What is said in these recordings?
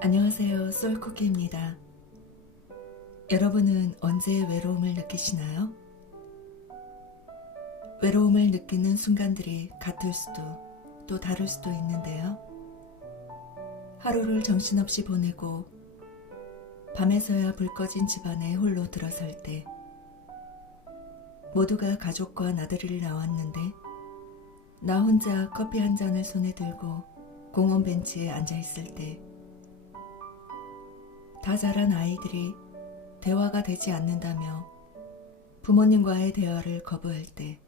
안녕하세요. 솔쿠키입니다. 여러분은 언제 외로움을 느끼시나요? 외로움을 느끼는 순간들이 같을 수도 또 다를 수도 있는데요. 하루를 정신없이 보내고 밤에서야 불 꺼진 집안에 홀로 들어설 때, 모두가 가족과 나들이를 나왔는데 나 혼자 커피 한 잔을 손에 들고 공원 벤치에 앉아 있을 때, 다 자란 아이들이 대화가 되지 않는다며 부모님과의 대화를 거부할 때,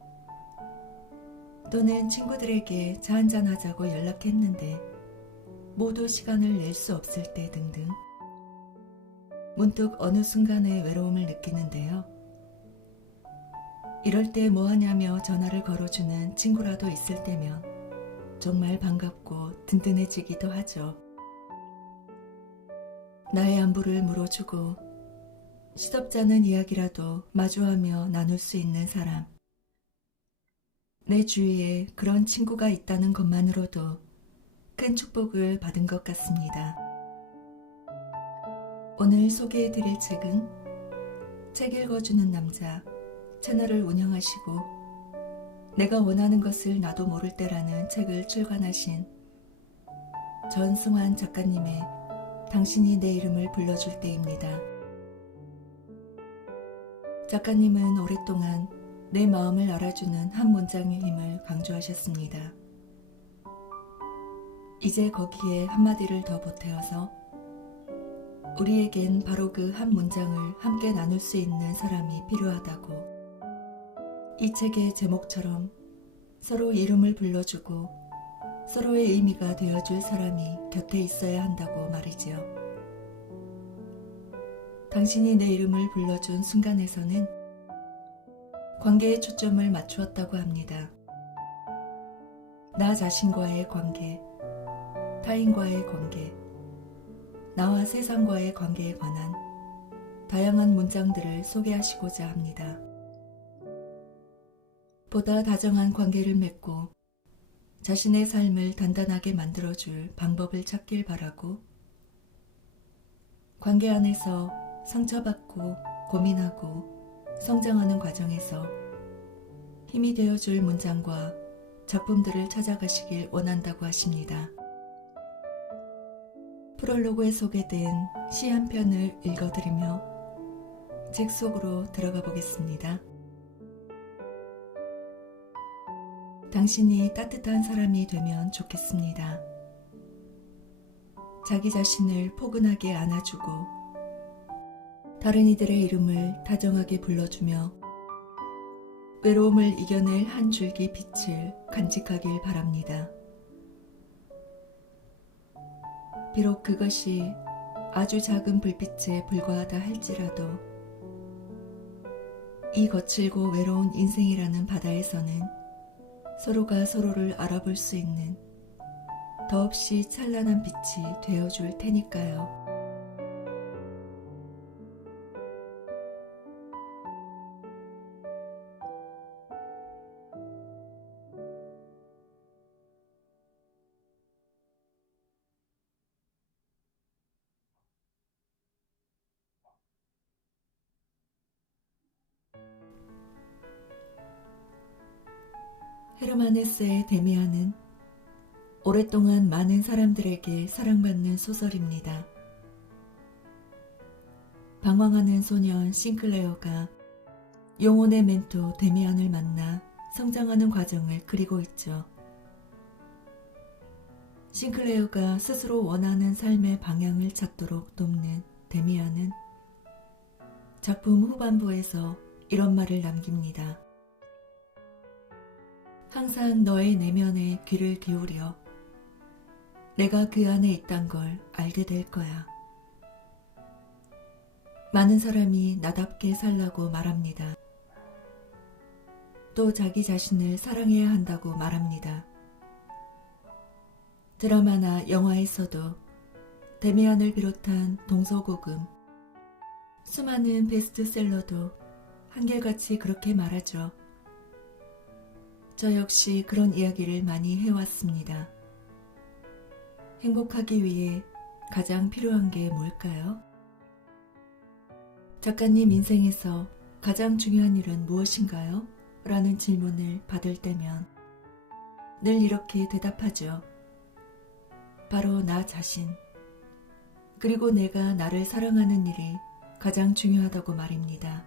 또는 친구들에게 차 한잔 하자고 연락했는데 모두 시간을 낼 수 없을 때 등등, 문득 어느 순간에 외로움을 느끼는데요. 이럴 때 뭐하냐며 전화를 걸어주는 친구라도 있을 때면 정말 반갑고 든든해지기도 하죠. 나의 안부를 물어주고 시덥잖은 이야기라도 마주하며 나눌 수 있는 사람, 내 주위에 그런 친구가 있다는 것만으로도 큰 축복을 받은 것 같습니다. 오늘 소개해드릴 책은 책 읽어주는 남자, 채널을 운영하시고 내가 원하는 것을 나도 모를 때라는 책을 출간하신 전승환 작가님의 당신이 내 이름을 불러줄 때입니다. 작가님은 오랫동안 내 마음을 알아주는 한 문장의 힘을 강조하셨습니다. 이제 거기에 한마디를 더 보태어서 우리에겐 바로 그 한 문장을 함께 나눌 수 있는 사람이 필요하다고, 이 책의 제목처럼 서로 이름을 불러주고 서로의 의미가 되어줄 사람이 곁에 있어야 한다고 말이지요. 당신이 내 이름을 불러준 순간에서는 관계에 초점을 맞추었다고 합니다. 나 자신과의 관계, 타인과의 관계, 나와 세상과의 관계에 관한 다양한 문장들을 소개하시고자 합니다. 보다 다정한 관계를 맺고 자신의 삶을 단단하게 만들어줄 방법을 찾길 바라고, 관계 안에서 상처받고 고민하고 성장하는 과정에서 힘이 되어줄 문장과 작품들을 찾아가시길 원한다고 하십니다. 프롤로그에 소개된 시 한 편을 읽어드리며 책 속으로 들어가 보겠습니다. 당신이 따뜻한 사람이 되면 좋겠습니다. 자기 자신을 포근하게 안아주고 다른 이들의 이름을 다정하게 불러주며 외로움을 이겨낼 한 줄기 빛을 간직하길 바랍니다. 비록 그것이 아주 작은 불빛에 불과하다 할지라도 이 거칠고 외로운 인생이라는 바다에서는 서로가 서로를 알아볼 수 있는 더없이 찬란한 빛이 되어줄 테니까요. 헤르만 헤세의 데미안은 오랫동안 많은 사람들에게 사랑받는 소설입니다. 방황하는 소년 싱클레어가 영혼의 멘토 데미안을 만나 성장하는 과정을 그리고 있죠. 싱클레어가 스스로 원하는 삶의 방향을 찾도록 돕는 데미안은 작품 후반부에서 이런 말을 남깁니다. 항상 너의 내면에 귀를 기울여 내가 그 안에 있단 걸 알게 될 거야. 많은 사람이 나답게 살라고 말합니다. 또 자기 자신을 사랑해야 한다고 말합니다. 드라마나 영화에서도 데미안을 비롯한 동서고금, 수많은 베스트셀러도 한결같이 그렇게 말하죠. 저 역시 그런 이야기를 많이 해왔습니다. 행복하기 위해 가장 필요한 게 뭘까요? 작가님 인생에서 가장 중요한 일은 무엇인가요? 라는 질문을 받을 때면 늘 이렇게 대답하죠. 바로 나 자신, 그리고 내가 나를 사랑하는 일이 가장 중요하다고 말입니다.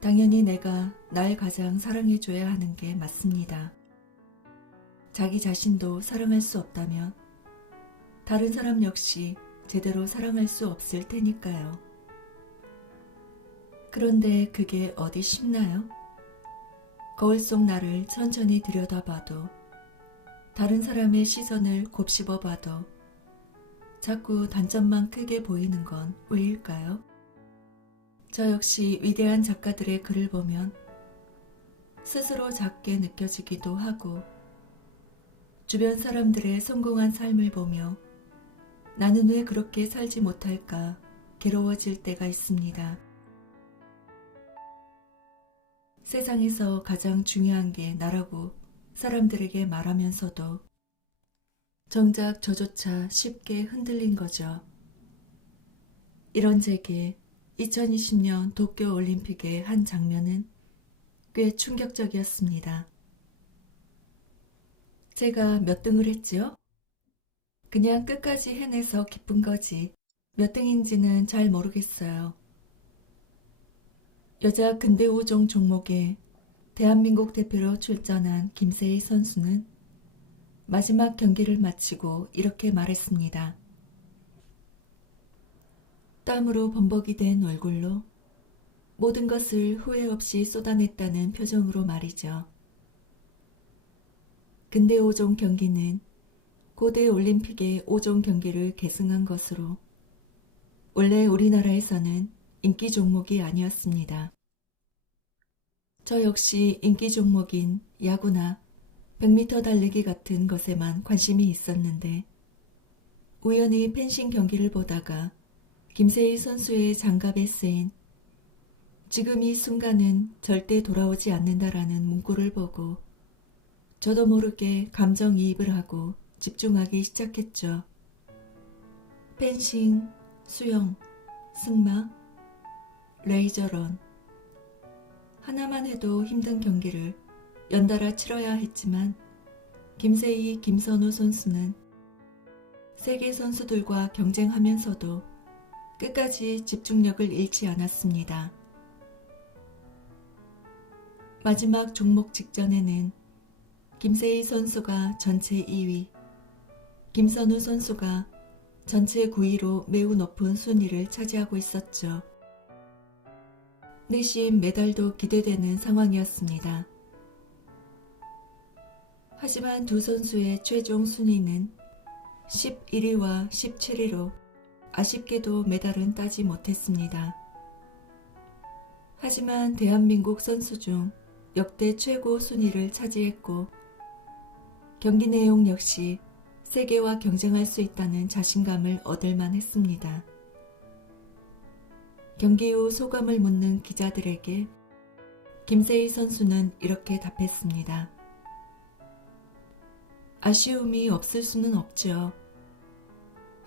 당연히 내가 날 가장 사랑해줘야 하는 게 맞습니다. 자기 자신도 사랑할 수 없다면 다른 사람 역시 제대로 사랑할 수 없을 테니까요. 그런데 그게 어디 쉽나요? 거울 속 나를 천천히 들여다봐도 다른 사람의 시선을 곱씹어봐도 자꾸 단점만 크게 보이는 건 왜일까요? 저 역시 위대한 작가들의 글을 보면 스스로 작게 느껴지기도 하고 주변 사람들의 성공한 삶을 보며 나는 왜 그렇게 살지 못할까 괴로워질 때가 있습니다. 세상에서 가장 중요한 게 나라고 사람들에게 말하면서도 정작 저조차 쉽게 흔들린 거죠. 이런 제게 2020년 도쿄올림픽의 한 장면은 꽤 충격적이었습니다. 제가 몇 등을 했지요? 그냥 끝까지 해내서 기쁜 거지 몇 등인지는 잘 모르겠어요. 여자 근대오종 종목에 대한민국 대표로 출전한 김세희 선수는 마지막 경기를 마치고 이렇게 말했습니다. 땀으로 범벅이 된 얼굴로 모든 것을 후회 없이 쏟아냈다는 표정으로 말이죠. 근대 5종 경기는 고대 올림픽의 5종 경기를 계승한 것으로 원래 우리나라에서는 인기 종목이 아니었습니다. 저 역시 인기 종목인 야구나 100m 달리기 같은 것에만 관심이 있었는데 우연히 펜싱 경기를 보다가 김세희 선수의 장갑에 쓰인 지금 이 순간은 절대 돌아오지 않는다라는 문구를 보고 저도 모르게 감정이입을 하고 집중하기 시작했죠. 펜싱, 수영, 승마, 레이저런 하나만 해도 힘든 경기를 연달아 치러야 했지만 김세희, 김선우 선수는 세계 선수들과 경쟁하면서도 끝까지 집중력을 잃지 않았습니다. 마지막 종목 직전에는 김세희 선수가 전체 2위, 김선우 선수가 전체 9위로 매우 높은 순위를 차지하고 있었죠. 내심 메달도 기대되는 상황이었습니다. 하지만 두 선수의 최종 순위는 11위와 17위로 아쉽게도 메달은 따지 못했습니다. 하지만 대한민국 선수 중 역대 최고 순위를 차지했고 경기 내용 역시 세계와 경쟁할 수 있다는 자신감을 얻을만 했습니다. 경기 후 소감을 묻는 기자들에게 김세희 선수는 이렇게 답했습니다. 아쉬움이 없을 수는 없죠.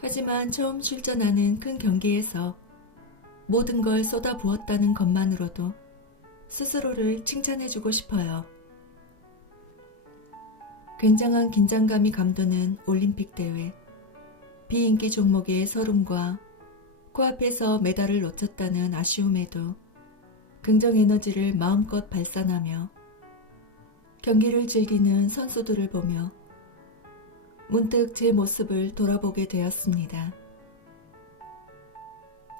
하지만 처음 출전하는 큰 경기에서 모든 걸 쏟아부었다는 것만으로도 스스로를 칭찬해주고 싶어요. 굉장한 긴장감이 감도는 올림픽 대회, 비인기 종목의 서름과 코앞에서 메달을 놓쳤다는 아쉬움에도 긍정 에너지를 마음껏 발산하며 경기를 즐기는 선수들을 보며 문득 제 모습을 돌아보게 되었습니다.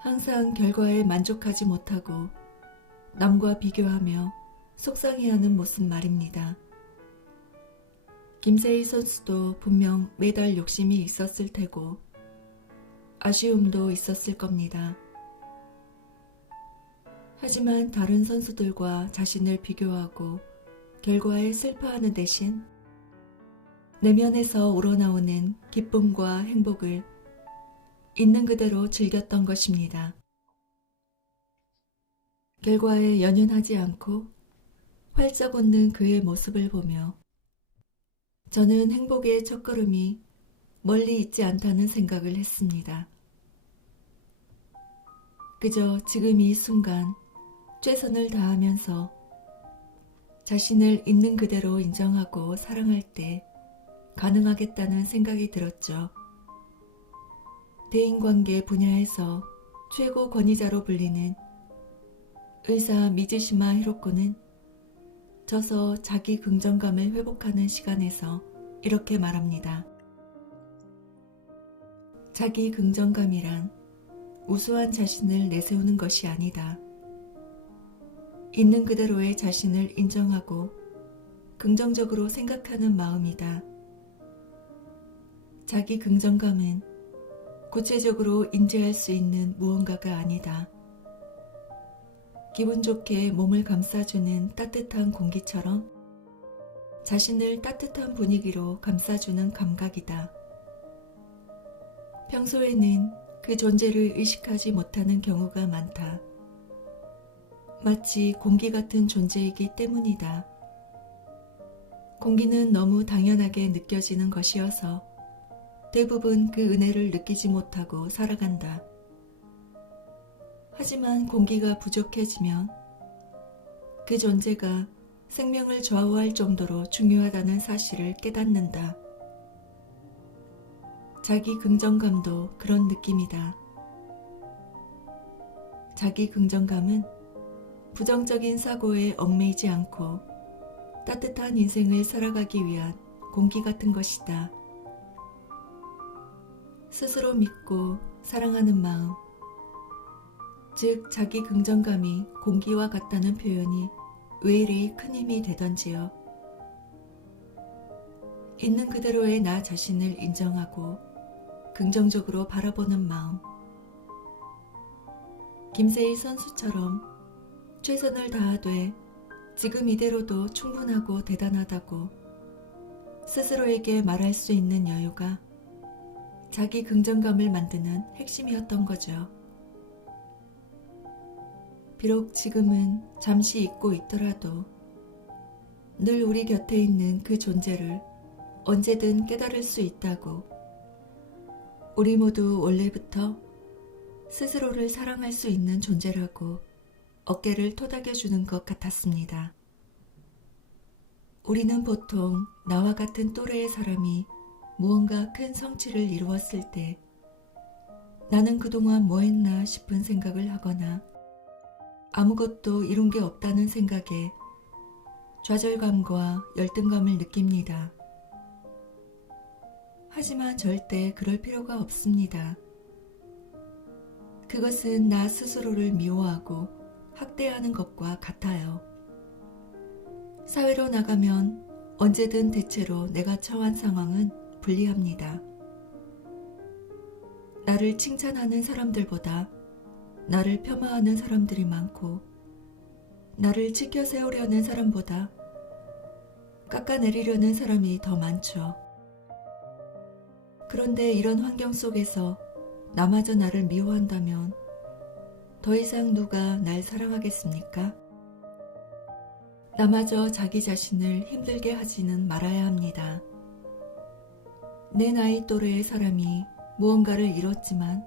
항상 결과에 만족하지 못하고 남과 비교하며 속상해하는 모습 말입니다. 김세희 선수도 분명 메달 욕심이 있었을 테고 아쉬움도 있었을 겁니다. 하지만 다른 선수들과 자신을 비교하고 결과에 슬퍼하는 대신 내면에서 우러나오는 기쁨과 행복을 있는 그대로 즐겼던 것입니다. 결과에 연연하지 않고 활짝 웃는 그의 모습을 보며 저는 행복의 첫걸음이 멀리 있지 않다는 생각을 했습니다. 그저 지금 이 순간 최선을 다하면서 자신을 있는 그대로 인정하고 사랑할 때 가능하겠다는 생각이 들었죠. 대인관계 분야에서 최고 권위자로 불리는 의사 미즈시마 히로코는 저서 자기 긍정감을 회복하는 시간에서 이렇게 말합니다. 자기 긍정감이란 우수한 자신을 내세우는 것이 아니다. 있는 그대로의 자신을 인정하고 긍정적으로 생각하는 마음이다. 자기 긍정감은 구체적으로 인지할 수 있는 무언가가 아니다. 기분 좋게 몸을 감싸주는 따뜻한 공기처럼 자신을 따뜻한 분위기로 감싸주는 감각이다. 평소에는 그 존재를 의식하지 못하는 경우가 많다. 마치 공기 같은 존재이기 때문이다. 공기는 너무 당연하게 느껴지는 것이어서 대부분 그 은혜를 느끼지 못하고 살아간다. 하지만 공기가 부족해지면 그 존재가 생명을 좌우할 정도로 중요하다는 사실을 깨닫는다. 자기 긍정감도 그런 느낌이다. 자기 긍정감은 부정적인 사고에 얽매이지 않고 따뜻한 인생을 살아가기 위한 공기 같은 것이다. 스스로 믿고 사랑하는 마음, 즉 자기 긍정감이 공기와 같다는 표현이 왜 이리 큰 힘이 되던지요. 있는 그대로의 나 자신을 인정하고 긍정적으로 바라보는 마음. 김세희 선수처럼 최선을 다하되 지금 이대로도 충분하고 대단하다고 스스로에게 말할 수 있는 여유가 자기 긍정감을 만드는 핵심이었던 거죠. 비록 지금은 잠시 잊고 있더라도 늘 우리 곁에 있는 그 존재를 언제든 깨달을 수 있다고, 우리 모두 원래부터 스스로를 사랑할 수 있는 존재라고 어깨를 토닥여주는 것 같았습니다. 우리는 보통 나와 같은 또래의 사람이 무언가 큰 성취를 이루었을 때 나는 그동안 뭐 했나 싶은 생각을 하거나 아무것도 이룬 게 없다는 생각에 좌절감과 열등감을 느낍니다. 하지만 절대 그럴 필요가 없습니다. 그것은 나 스스로를 미워하고 학대하는 것과 같아요. 사회로 나가면 언제든 대체로 내가 처한 상황은 불리합니다. 나를 칭찬하는 사람들보다 나를 폄하하는 사람들이 많고, 나를 지켜 세우려는 사람보다 깎아내리려는 사람이 더 많죠. 그런데 이런 환경 속에서 나마저 나를 미워한다면 더 이상 누가 날 사랑하겠습니까? 나마저 자기 자신을 힘들게 하지는 말아야 합니다. 내 나이 또래의 사람이 무언가를 이뤘지만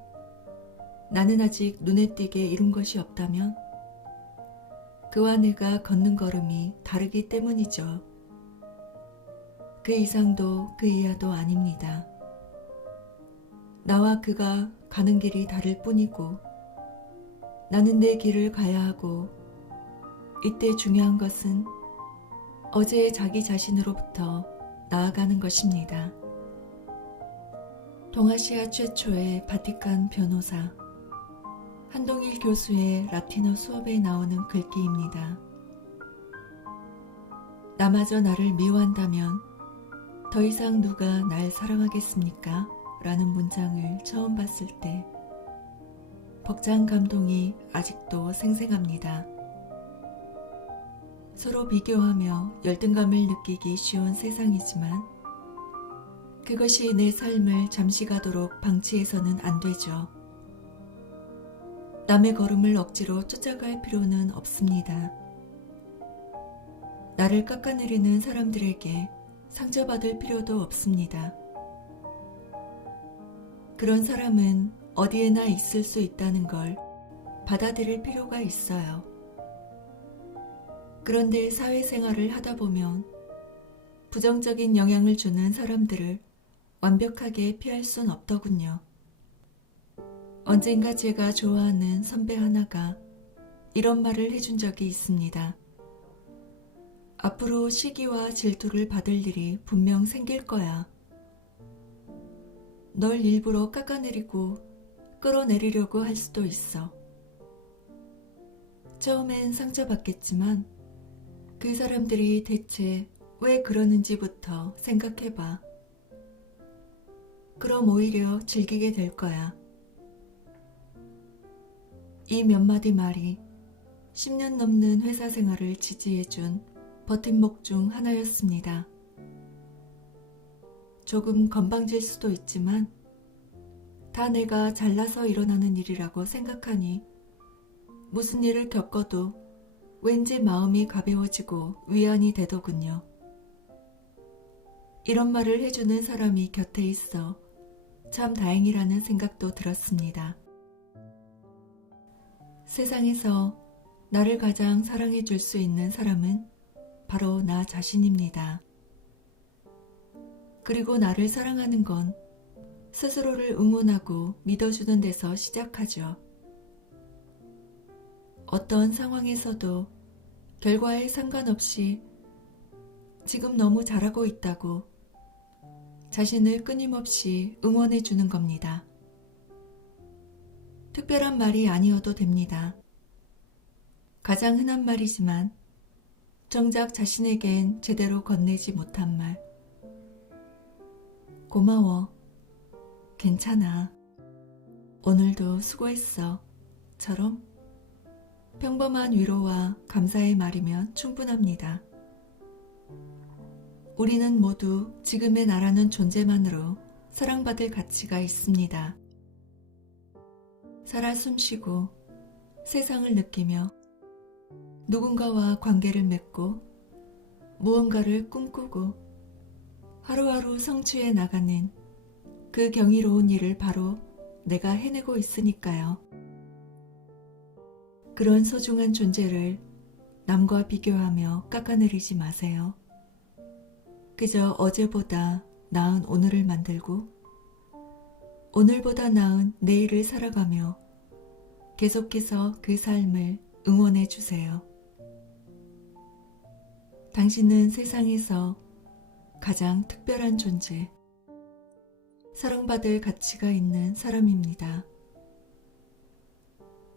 나는 아직 눈에 띄게 이룬 것이 없다면 그와 내가 걷는 걸음이 다르기 때문이죠. 그 이상도 그 이하도 아닙니다. 나와 그가 가는 길이 다를 뿐이고, 나는 내 길을 가야 하고, 이때 중요한 것은 어제의 자기 자신으로부터 나아가는 것입니다. 동아시아 최초의 바티칸 변호사 한동일 교수의 라틴어 수업에 나오는 글귀입니다. 나마저 나를 미워한다면 더 이상 누가 날 사랑하겠습니까? 라는 문장을 처음 봤을 때 벅찬 감동이 아직도 생생합니다. 서로 비교하며 열등감을 느끼기 쉬운 세상이지만 그것이 내 삶을 잠시 가도록 방치해서는 안 되죠. 남의 걸음을 억지로 쫓아갈 필요는 없습니다. 나를 깎아내리는 사람들에게 상처받을 필요도 없습니다. 그런 사람은 어디에나 있을 수 있다는 걸 받아들일 필요가 있어요. 그런데 사회생활을 하다 보면 부정적인 영향을 주는 사람들을 완벽하게 피할 순 없더군요. 언젠가 제가 좋아하는 선배 하나가 이런 말을 해준 적이 있습니다. 앞으로 시기와 질투를 받을 일이 분명 생길 거야. 널 일부러 깎아내리고 끌어내리려고 할 수도 있어. 처음엔 상처받겠지만 그 사람들이 대체 왜 그러는지부터 생각해봐. 그럼 오히려 즐기게 될 거야. 이 몇 마디 말이 10년 넘는 회사 생활을 지지해준 버팀목 중 하나였습니다. 조금 건방질 수도 있지만 다 내가 잘나서 일어나는 일이라고 생각하니 무슨 일을 겪어도 왠지 마음이 가벼워지고 위안이 되더군요. 이런 말을 해주는 사람이 곁에 있어 참 다행이라는 생각도 들었습니다. 세상에서 나를 가장 사랑해 줄 수 있는 사람은 바로 나 자신입니다. 그리고 나를 사랑하는 건 스스로를 응원하고 믿어주는 데서 시작하죠. 어떤 상황에서도 결과에 상관없이 지금 너무 잘하고 있다고 자신을 끊임없이 응원해 주는 겁니다. 특별한 말이 아니어도 됩니다. 가장 흔한 말이지만 정작 자신에겐 제대로 건네지 못한 말. 고마워. 괜찮아. 오늘도 수고했어. 처럼 평범한 위로와 감사의 말이면 충분합니다. 우리는 모두 지금의 나라는 존재만으로 사랑받을 가치가 있습니다. 살아 숨쉬고 세상을 느끼며 누군가와 관계를 맺고 무언가를 꿈꾸고 하루하루 성취해 나가는 그 경이로운 일을 바로 내가 해내고 있으니까요. 그런 소중한 존재를 남과 비교하며 깎아내리지 마세요. 그저 어제보다 나은 오늘을 만들고 오늘보다 나은 내일을 살아가며 계속해서 그 삶을 응원해 주세요. 당신은 세상에서 가장 특별한 존재, 사랑받을 가치가 있는 사람입니다.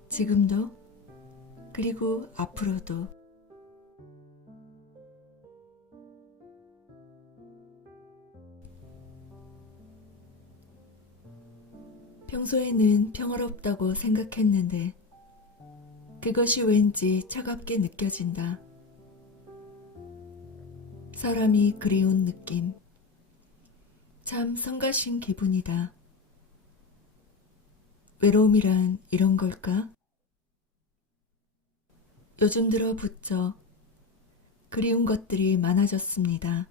지금도 그리고 앞으로도. 평소에는 평화롭다고 생각했는데 그것이 왠지 차갑게 느껴진다. 사람이 그리운 느낌. 참 성가신 기분이다. 외로움이란 이런 걸까? 요즘 들어 부쩍 그리운 것들이 많아졌습니다.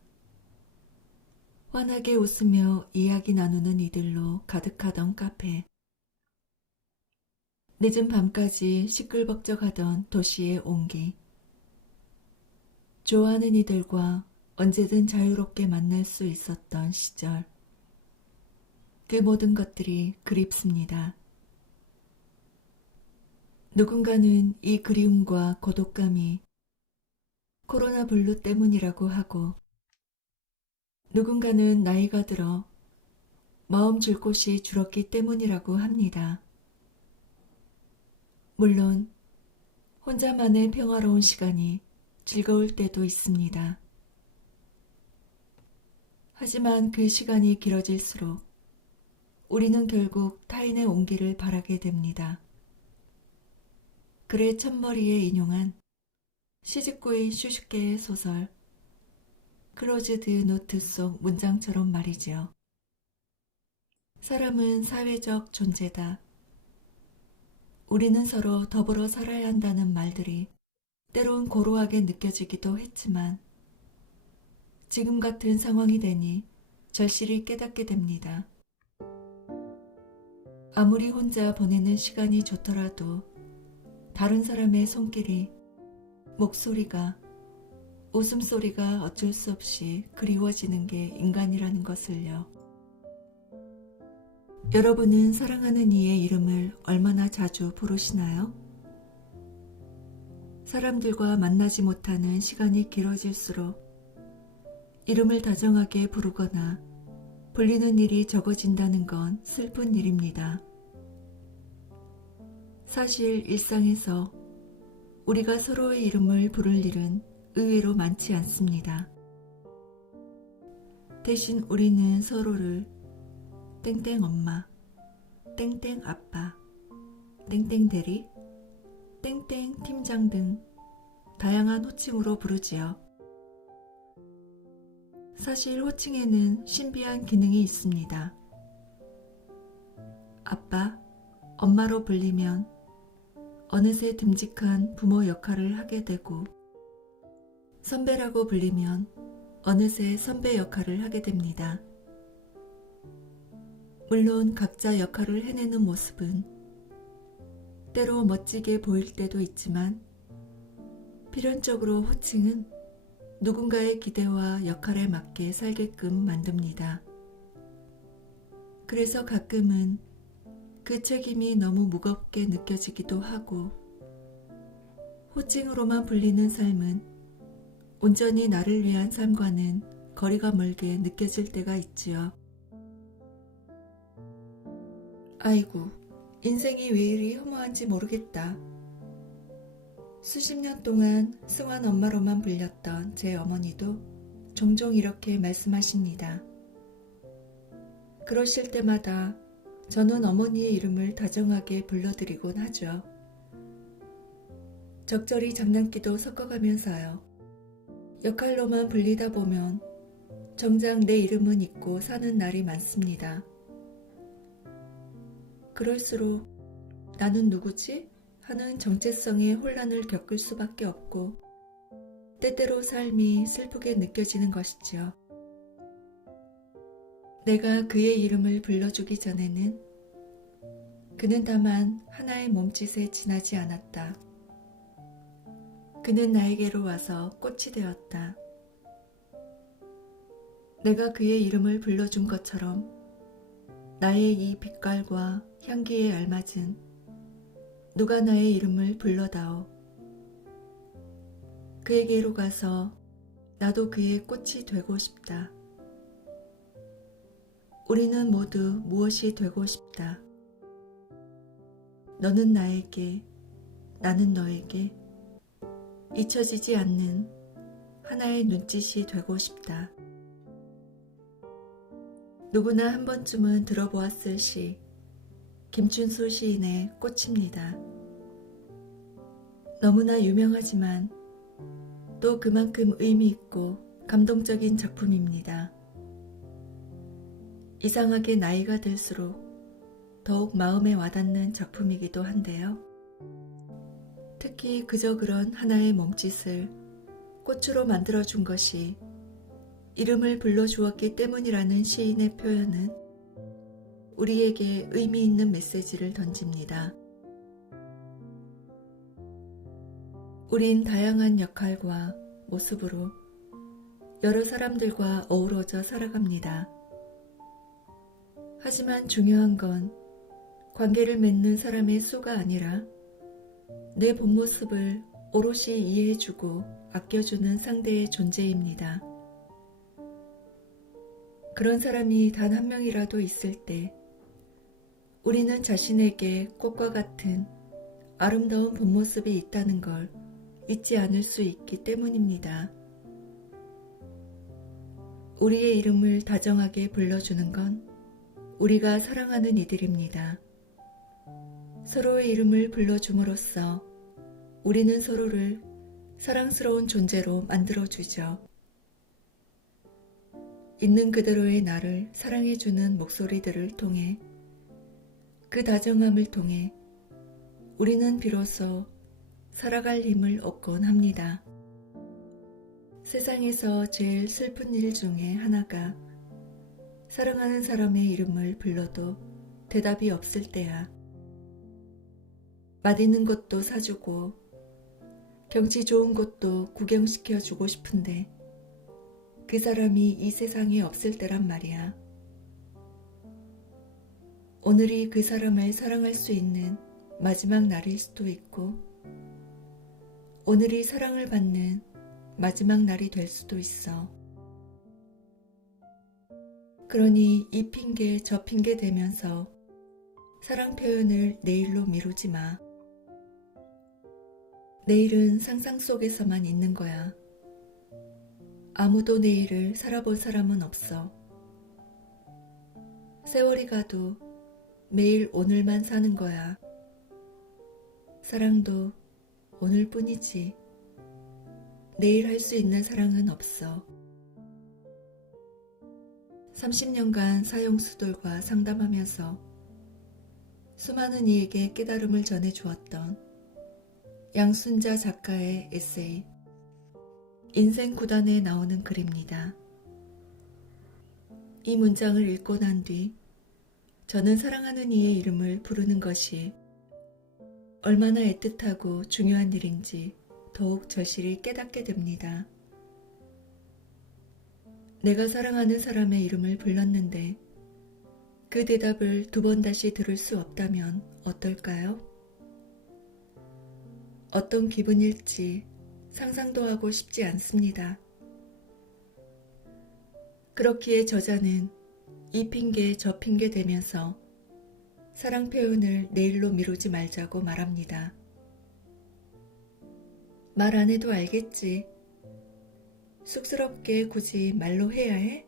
환하게 웃으며 이야기 나누는 이들로 가득하던 카페. 늦은 밤까지 시끌벅적하던 도시의 온기. 좋아하는 이들과 언제든 자유롭게 만날 수 있었던 시절. 그 모든 것들이 그립습니다. 누군가는 이 그리움과 고독감이 코로나 블루 때문이라고 하고 누군가는 나이가 들어 마음 줄 곳이 줄었기 때문이라고 합니다. 물론 혼자만의 평화로운 시간이 즐거울 때도 있습니다. 하지만 그 시간이 길어질수록 우리는 결국 타인의 온기를 바라게 됩니다. 글의 첫머리에 인용한 시즈코의 슈슈케의 소설 클로즈드 노트 속 문장처럼 말이지요. 사람은 사회적 존재다. 우리는 서로 더불어 살아야 한다는 말들이 때론 고루하게 느껴지기도 했지만 지금 같은 상황이 되니 절실히 깨닫게 됩니다. 아무리 혼자 보내는 시간이 좋더라도 다른 사람의 손길이, 목소리가, 웃음소리가 어쩔 수 없이 그리워지는 게 인간이라는 것을요. 여러분은 사랑하는 이의 이름을 얼마나 자주 부르시나요? 사람들과 만나지 못하는 시간이 길어질수록 이름을 다정하게 부르거나 불리는 일이 적어진다는 건 슬픈 일입니다. 사실 일상에서 우리가 서로의 이름을 부를 일은 의외로 많지 않습니다. 대신 우리는 서로를 땡땡 엄마, 땡땡 아빠, 땡땡 대리, 땡땡 팀장 등 다양한 호칭으로 부르지요. 사실 호칭에는 신비한 기능이 있습니다. 아빠, 엄마로 불리면 어느새 듬직한 부모 역할을 하게 되고, 선배라고 불리면 어느새 선배 역할을 하게 됩니다. 물론 각자 역할을 해내는 모습은 때로 멋지게 보일 때도 있지만, 필연적으로 호칭은 누군가의 기대와 역할에 맞게 살게끔 만듭니다. 그래서 가끔은 그 책임이 너무 무겁게 느껴지기도 하고, 호칭으로만 불리는 삶은 온전히 나를 위한 삶과는 거리가 멀게 느껴질 때가 있지요. 아이고, 인생이 왜 이리 허무한지 모르겠다. 수십 년 동안 승환 엄마로만 불렸던 제 어머니도 종종 이렇게 말씀하십니다. 그러실 때마다 저는 어머니의 이름을 다정하게 불러드리곤 하죠. 적절히 장난기도 섞어가면서요. 역할로만 불리다 보면 정작 내 이름은 잊고 사는 날이 많습니다. 그럴수록 나는 누구지? 하는 정체성의 혼란을 겪을 수밖에 없고, 때때로 삶이 슬프게 느껴지는 것이지요. 내가 그의 이름을 불러주기 전에는 그는 다만 하나의 몸짓에 지나지 않았다. 그는 나에게로 와서 꽃이 되었다. 내가 그의 이름을 불러준 것처럼 나의 이 빛깔과 향기에 알맞은 누가 나의 이름을 불러다오. 그에게로 가서 나도 그의 꽃이 되고 싶다. 우리는 모두 무엇이 되고 싶다. 너는 나에게, 나는 너에게 잊혀지지 않는 하나의 눈짓이 되고 싶다. 누구나 한 번쯤은 들어보았을 시, 김춘수 시인의 꽃입니다. 너무나 유명하지만 또 그만큼 의미 있고 감동적인 작품입니다. 이상하게 나이가 들수록 더욱 마음에 와닿는 작품이기도 한데요. 특히 그저 그런 하나의 몸짓을 꽃으로 만들어준 것이 이름을 불러주었기 때문이라는 시인의 표현은 우리에게 의미 있는 메시지를 던집니다. 우린 다양한 역할과 모습으로 여러 사람들과 어우러져 살아갑니다. 하지만 중요한 건 관계를 맺는 사람의 수가 아니라 내 본 모습을 오롯이 이해해주고 아껴주는 상대의 존재입니다. 그런 사람이 단 한 명이라도 있을 때 우리는 자신에게 꽃과 같은 아름다운 본 모습이 있다는 걸 잊지 않을 수 있기 때문입니다. 우리의 이름을 다정하게 불러주는 건 우리가 사랑하는 이들입니다. 서로의 이름을 불러줌으로써 우리는 서로를 사랑스러운 존재로 만들어주죠. 있는 그대로의 나를 사랑해주는 목소리들을 통해, 그 다정함을 통해 우리는 비로소 살아갈 힘을 얻곤 합니다. 세상에서 제일 슬픈 일 중에 하나가 사랑하는 사람의 이름을 불러도 대답이 없을 때야. 맛있는 것도 사주고 경치 좋은 곳도 구경시켜주고 싶은데 그 사람이 이 세상에 없을 때란 말이야. 오늘이 그 사람을 사랑할 수 있는 마지막 날일 수도 있고 오늘이 사랑을 받는 마지막 날이 될 수도 있어. 그러니 이 핑계 저 핑계 대면서 사랑 표현을 내일로 미루지 마. 내일은 상상 속에서만 있는 거야. 아무도 내일을 살아볼 사람은 없어. 세월이 가도 매일 오늘만 사는 거야. 사랑도 오늘뿐이지. 내일 할 수 있는 사랑은 없어. 30년간 사형수들과 상담하면서 수많은 이에게 깨달음을 전해주었던 양순자 작가의 에세이 인생 9단에 나오는 글입니다. 이 문장을 읽고 난 뒤 저는 사랑하는 이의 이름을 부르는 것이 얼마나 애틋하고 중요한 일인지 더욱 절실히 깨닫게 됩니다. 내가 사랑하는 사람의 이름을 불렀는데 그 대답을 2번 다시 들을 수 없다면 어떨까요? 어떤 기분일지 상상도 하고 싶지 않습니다. 그렇기에 저자는 이 핑계 저 핑계 대면서 사랑 표현을 내일로 미루지 말자고 말합니다. 말 안 해도 알겠지. 쑥스럽게 굳이 말로 해야 해?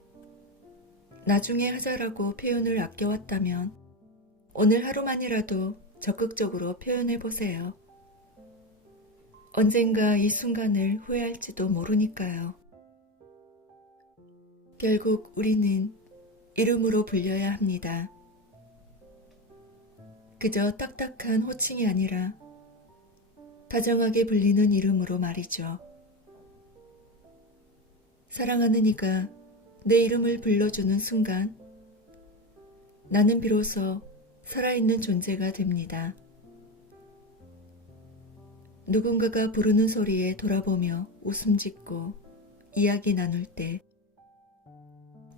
나중에 하자라고 표현을 아껴왔다면 오늘 하루만이라도 적극적으로 표현해보세요. 언젠가 이 순간을 후회할지도 모르니까요. 결국 우리는 이름으로 불려야 합니다. 그저 딱딱한 호칭이 아니라 다정하게 불리는 이름으로 말이죠. 사랑하는 이가 내 이름을 불러주는 순간 나는 비로소 살아있는 존재가 됩니다. 누군가가 부르는 소리에 돌아보며 웃음 짓고 이야기 나눌 때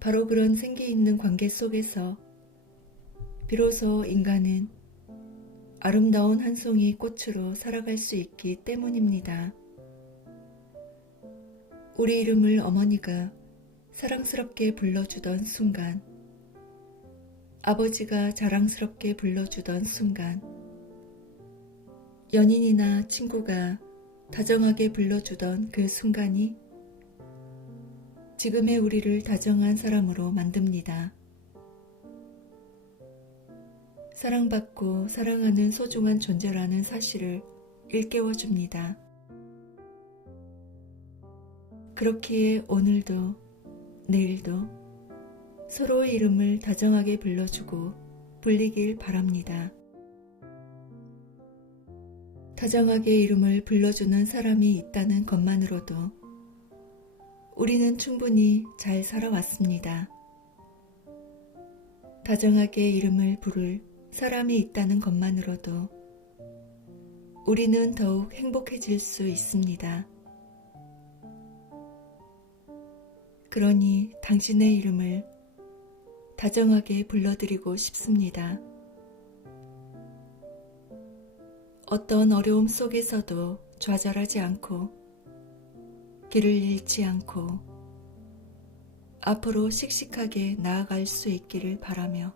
바로 그런 생기 있는 관계 속에서 비로소 인간은 아름다운 한 송이 꽃으로 살아갈 수 있기 때문입니다. 우리 이름을 어머니가 사랑스럽게 불러주던 순간, 아버지가 자랑스럽게 불러주던 순간, 연인이나 친구가 다정하게 불러주던 그 순간이 지금의 우리를 다정한 사람으로 만듭니다. 사랑받고 사랑하는 소중한 존재라는 사실을 일깨워줍니다. 그렇기에 오늘도 내일도 서로의 이름을 다정하게 불러주고 불리길 바랍니다. 다정하게 이름을 불러주는 사람이 있다는 것만으로도 우리는 충분히 잘 살아왔습니다. 다정하게 이름을 부를 사람이 있다는 것만으로도 우리는 더욱 행복해질 수 있습니다. 그러니 당신의 이름을 다정하게 불러드리고 싶습니다. 어떤 어려움 속에서도 좌절하지 않고 길을 잃지 않고 앞으로 씩씩하게 나아갈 수 있기를 바라며